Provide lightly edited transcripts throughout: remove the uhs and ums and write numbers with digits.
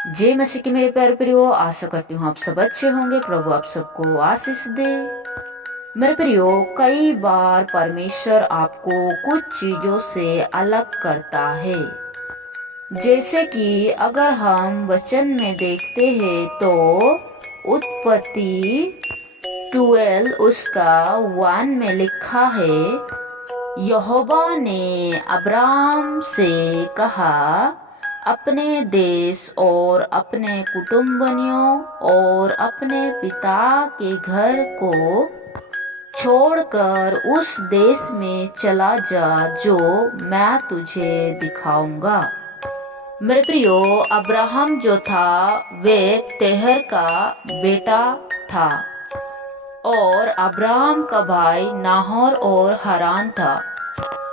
जय मसीह के मेरे प्यारे प्रियो, आशा करती हूँ आप सब अच्छे होंगे। प्रभु आप सबको आशीष दे। मेरे प्रियो, कई बार परमेश्वर आपको कुछ चीजों से अलग करता है। जैसे कि अगर हम वचन में देखते हैं तो उत्पत्ति 12 उसका 1 में लिखा है, यहोवा ने अब्राम से कहा, अपने देश और अपने कुटुंबियों और अपने पिता के घर को छोड़कर उस देश में चला जा जो मैं तुझे दिखाऊंगा। मेरे प्रियो, अब्राहम जो था वे तेहर का बेटा था और अब्राहम का भाई नाहोर और हारान था।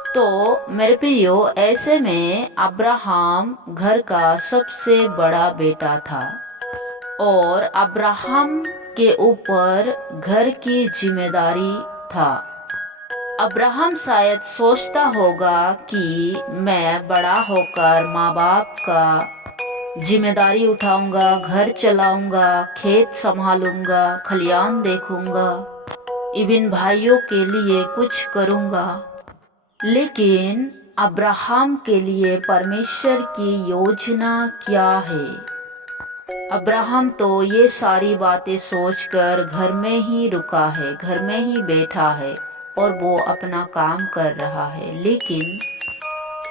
तो मेरे प्रियो, ऐसे में अब्राहम घर का सबसे बड़ा बेटा था और अब्राहम के ऊपर घर की जिम्मेदारी था। अब्राहम शायद सोचता होगा कि मैं बड़ा होकर माँ बाप का जिम्मेदारी उठाऊंगा, घर चलाऊंगा, खेत संभालूंगा, खलियान देखूंगा, इबिन भाइयों के लिए कुछ करूंगा। लेकिन अब्राहम के लिए परमेश्वर की योजना क्या है? अब्राहम तो ये सारी बातें सोचकर घर में ही रुका है, घर में ही बैठा है और वो अपना काम कर रहा है। लेकिन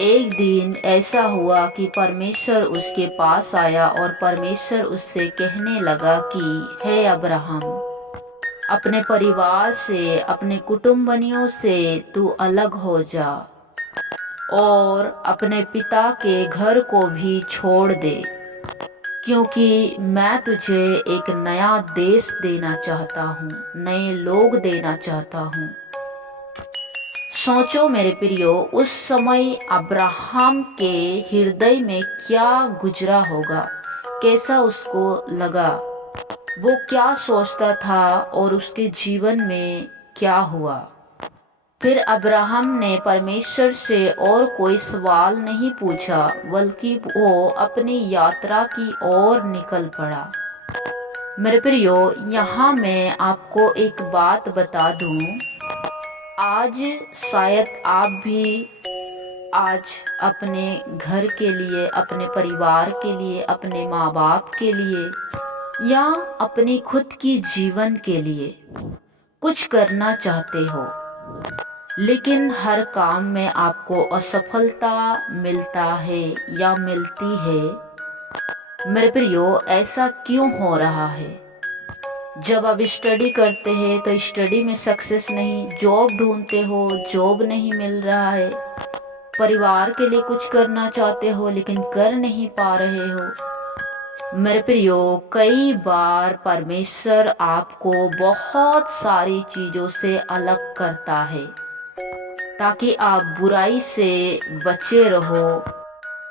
एक दिन ऐसा हुआ कि परमेश्वर उसके पास आया और परमेश्वर उससे कहने लगा कि हे अब्राहम, अपने परिवार से, अपने कुटुंबियों से तू अलग हो जा और अपने पिता के घर को भी छोड़ दे, क्योंकि मैं तुझे एक नया देश देना चाहता हूँ, नए लोग देना चाहता हूँ। सोचो मेरे प्रियो, उस समय अब्राहम के हृदय में क्या गुजरा होगा, कैसा उसको लगा, वो क्या सोचता था और उसके जीवन में क्या हुआ। फिर अब्राहम ने परमेश्वर से और कोई सवाल नहीं पूछा, बल्कि वो अपनी यात्रा की ओर निकल पड़ा। मेरे प्रियो, यहाँ मैं आपको एक बात बता दूं, आज शायद आप भी आज अपने घर के लिए, अपने परिवार के लिए, अपने माँ बाप के लिए या अपनी खुद की जीवन के लिए कुछ करना चाहते हो, लेकिन हर काम में आपको असफलता मिलता है या मिलती है। मेरे प्रियो, ऐसा क्यों हो रहा है? जब आप स्टडी करते हैं तो स्टडी में सक्सेस नहीं, जॉब ढूंढते हो, जॉब नहीं मिल रहा है, परिवार के लिए कुछ करना चाहते हो लेकिन कर नहीं पा रहे हो। मेरे प्रियो, कई बार परमेश्वर आपको बहुत सारी चीजों से अलग करता है ताकि आप बुराई से बचे रहो।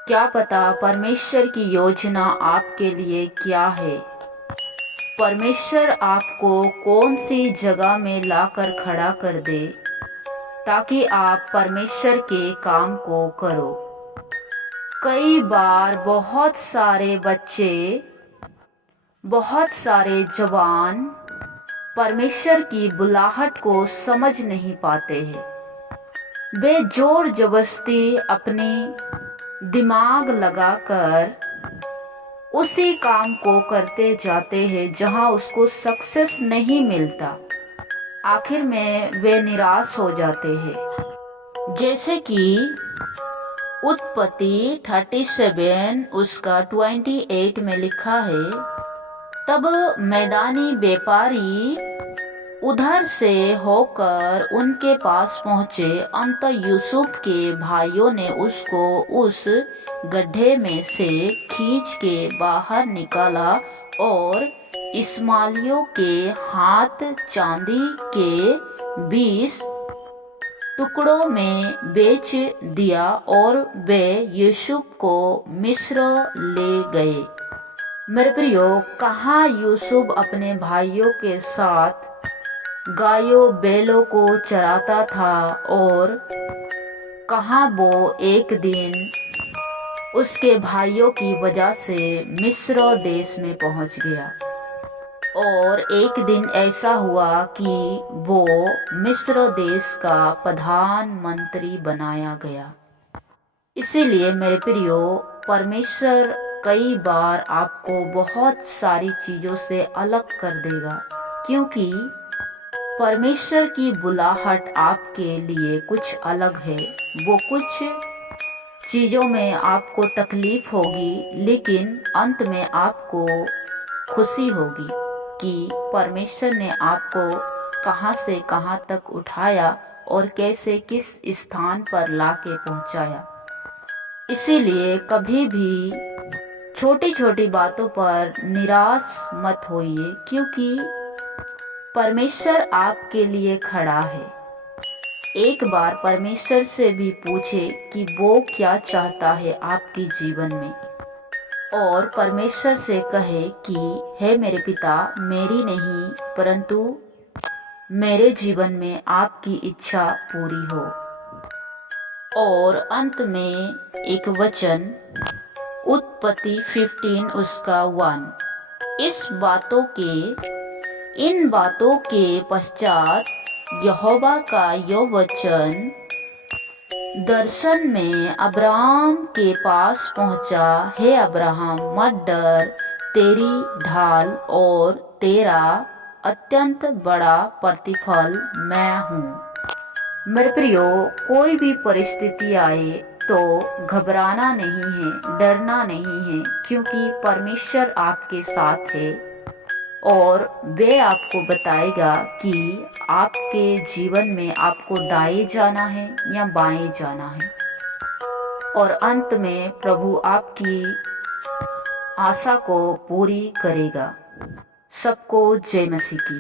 क्या पता परमेश्वर की योजना आपके लिए क्या है, परमेश्वर आपको कौन सी जगह में लाकर खड़ा कर दे ताकि आप परमेश्वर के काम को करो। कई बार बहुत सारे बच्चे, बहुत सारे जवान परमेश्वर की बुलाहट को समझ नहीं पाते हैं। वे जोर जबरदस्ती अपनी दिमाग लगाकर उसी काम को करते जाते हैं जहां उसको सक्सेस नहीं मिलता। आखिर में वे निराश हो जाते हैं। जैसे कि उत्पत्ति 37 उसका 28 में लिखा है, तब मैदानी व्यापारी उधर से होकर उनके पास पहुंचे। अंत यूसुफ के भाइयों ने उसको उस गड्ढे में से खींच के बाहर निकाला और इस्माइलियों के हाथ चांदी के 20 टुकड़ों में बेच दिया और वे यूसुफ को मिस्र ले गए। मेरे प्रियो, कहाँ यूसुफ अपने भाइयों के साथ गायों बैलों को चराता था और कहाँ वो एक दिन उसके भाइयों की वजह से मिस्र देश में पहुंच गया। और एक दिन ऐसा हुआ कि वो मिस्र देश का प्रधानमंत्री बनाया गया। इसीलिए मेरे प्रियो, परमेश्वर कई बार आपको बहुत सारी चीज़ों से अलग कर देगा, क्योंकि परमेश्वर की बुलाहट आपके लिए कुछ अलग है। वो कुछ चीज़ों में आपको तकलीफ होगी, लेकिन अंत में आपको खुशी होगी कि परमेश्वर ने आपको कहाँ से कहाँ तक उठाया और कैसे किस स्थान पर लाके पहुँचाया। इसीलिए कभी भी छोटी छोटी बातों पर निराश मत होइए, क्योंकि परमेश्वर आपके लिए खड़ा है। एक बार परमेश्वर से भी पूछे कि वो क्या चाहता है आपके जीवन में, और परमेश्वर से कहे कि हे मेरे पिता, मेरी नहीं परंतु मेरे जीवन में आपकी इच्छा पूरी हो। और अंत में एक वचन, उत्पत्ति 15 उसका 1। इन बातों के पश्चात यहोवा का यह वचन दर्शन में अब्राहम के पास पहुंचा, हे अब्राहम, मत डर, तेरी ढाल और तेरा अत्यंत बड़ा प्रतिफल मैं हूँ। मेरे प्रियो, कोई भी परिस्थिति आए तो घबराना नहीं है, डरना नहीं है, क्योंकि परमेश्वर आपके साथ है और वे आपको बताएगा कि आपके जीवन में आपको दाएं जाना है या बाएं जाना है। और अंत में प्रभु आपकी आशा को पूरी करेगा। सबको जय मसीह की।